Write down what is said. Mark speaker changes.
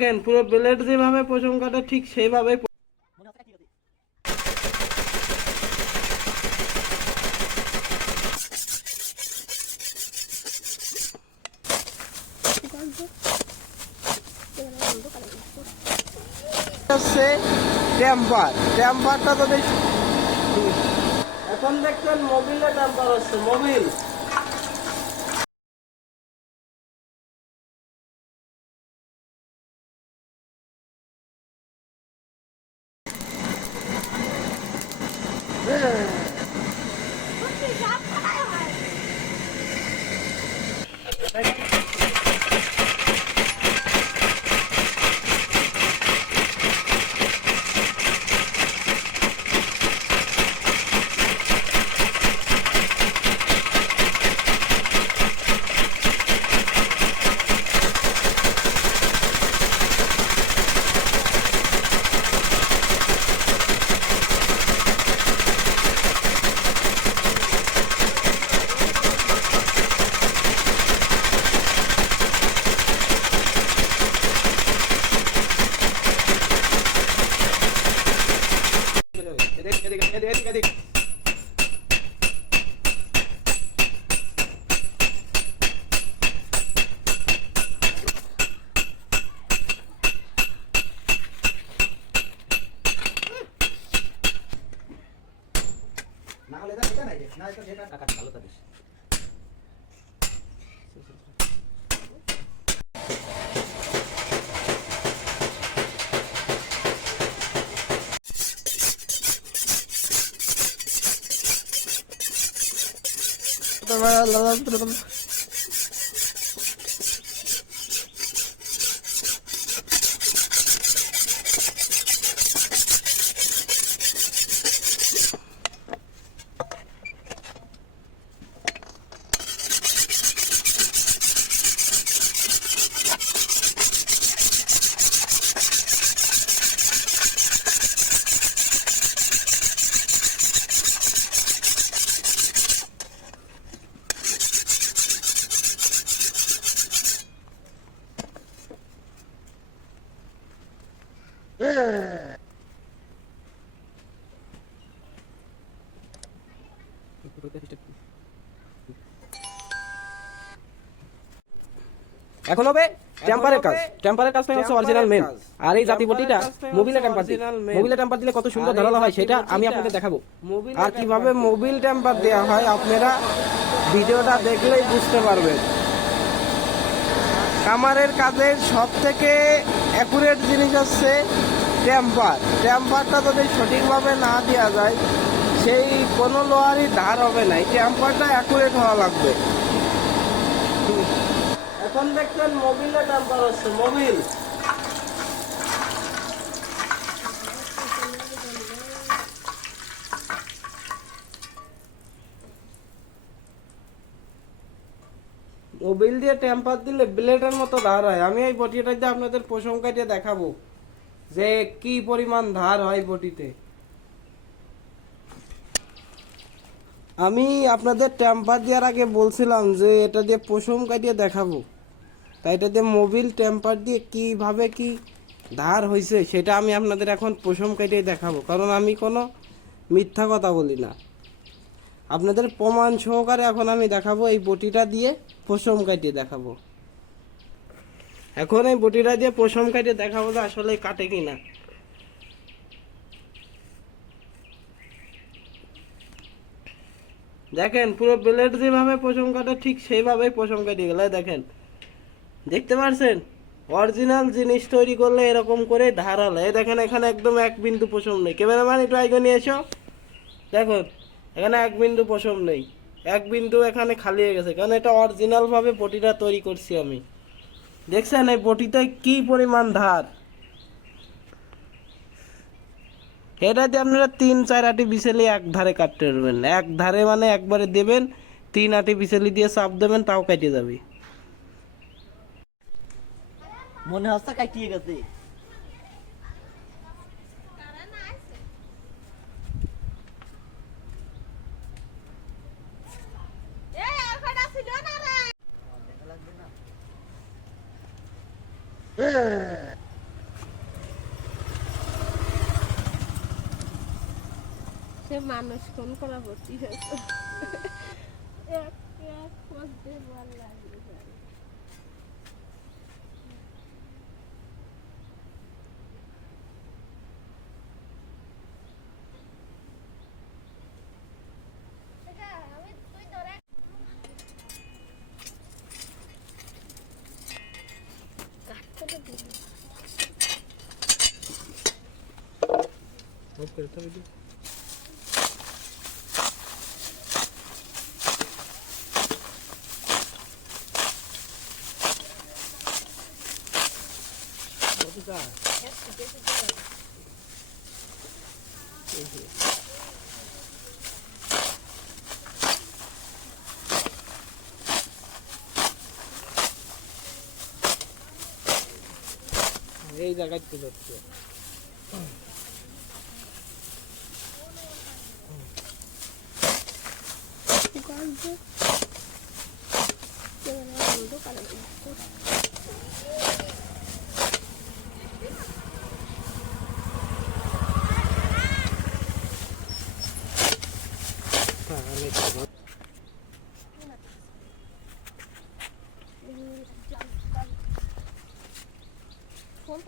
Speaker 1: দেখেন পুরো ব্লেড যেভাবে পশম কাটে ঠিক সেইভাবে হচ্ছে টেম্পারটা যদি এখন দেখছেন মোবিলে টেম্পার হচ্ছে মোবিল
Speaker 2: Thank you.
Speaker 3: এদিকে এদিকে এদিকে
Speaker 4: না হলে এটা নাই না এটা যেটা টাকা ভালো থাকিস
Speaker 1: Allah'ım.
Speaker 3: এখন হবে
Speaker 1: টেম্পারের কাজ।
Speaker 3: টেম্পারের কাজটা হচ্ছে অরিজিনাল মেন
Speaker 1: আর এই জাতি বটিটা মোবিলে টেম্পার দিই মোবিলে
Speaker 3: টেম্পার দিলে কত সুন্দর ধারালো হয় সেটা আমি আপনাদের দেখাবো।
Speaker 1: আর কীভাবে মোবিল টেম্পার দেওয়া হয় আপনারা
Speaker 3: ভিডিওটা দেখলেই বুঝতে পারবেন।
Speaker 1: কামারের কাজের সব থেকে অ্যাকুরেট জিনিস হচ্ছে টেম্পার। টেম্পারটা যদি সঠিকভাবে না দেওয়া যায়, সেই কোনো লোহারই ধার হবে না। এই টেম্পারটা অ্যাকুরেট হওয়া লাগবে। এখন দেখছেন মোবিলে টেম্পার হচ্ছে মোবিল। মোবিল দিয়ে টেম্পার দিলে ব্লেডের মতো ধার হয়। আমি এই বটিটা দিয়ে আপনাদের প্রসঙ্গ দিয়ে দেখাবো। যে কি পরিমাণ ধার হয় বটিতে? আমি আপনাদের টেম্পার দেওয়ার আগে বলছিলাম যে এটা দিয়ে পশম কাটিয়ে দেখাবো। তাই এটা দিয়ে মোবিল টেম্পার দিয়ে কীভাবে কি ধার হয়েছে সেটা আমি আপনাদের এখন পশম কাটিয়ে দেখাবো। কারণ আমি কোনো মিথ্যা কথা বলি না। আপনাদের প্রমাণ সহকারে এখন আমি দেখাবো এই বটিটা দিয়ে পশম কাটিয়ে দেখাবো। এখন এই বটিটা দিয়ে পশম কাটিয়ে দেখাবো যে আসলে কাটে কিনা। দেখেন, পুরো ব্লেড যেভাবে পশম কাটে, ঠিক সেইভাবেই পশম কাটিয়ে গেলে দেখেন। দেখতে পারছেন? অরিজিনাল জিনিস তৈরি করলে এরকম করে ধারালো। এই দেখেন, এখানে একদম এক বিন্দু পশম নেই। ক্যামেরাম্যান, একটু আগে নিয়ে এসো। দেখুন, এখানে এক বিন্দু পশম নেই। এক বিন্দু এখানে খালি হয়ে গেছে। কারণ এটা অরিজিনাল ভাবে বটিটা তৈরি করছি আমি। দেখছেন এই বটিতে কি পরিমাণ ধার? এটাতে আপনারা তিন, চার আটি বিছেলি এক ধারে কাটতে পারবেন। এক ধারে মানে একবারে দেবেন, তিন আটি বিছেলি দিয়ে চাপ দেবেন, তাও কেটে যাবে।
Speaker 4: মনে হচ্ছে কাটিয়ে গেছে।
Speaker 2: সে মানুষ কোন করা ভর্তি হয়েছে? এক এক করতে ভালো লাগে।
Speaker 1: মধ্যে বল লাগবে অফ করে তো ভিডিও এই জায়গায় তো
Speaker 2: ধরছে গল্প দোকানে
Speaker 1: হ্যাঁ আমি খাব।
Speaker 2: ফোন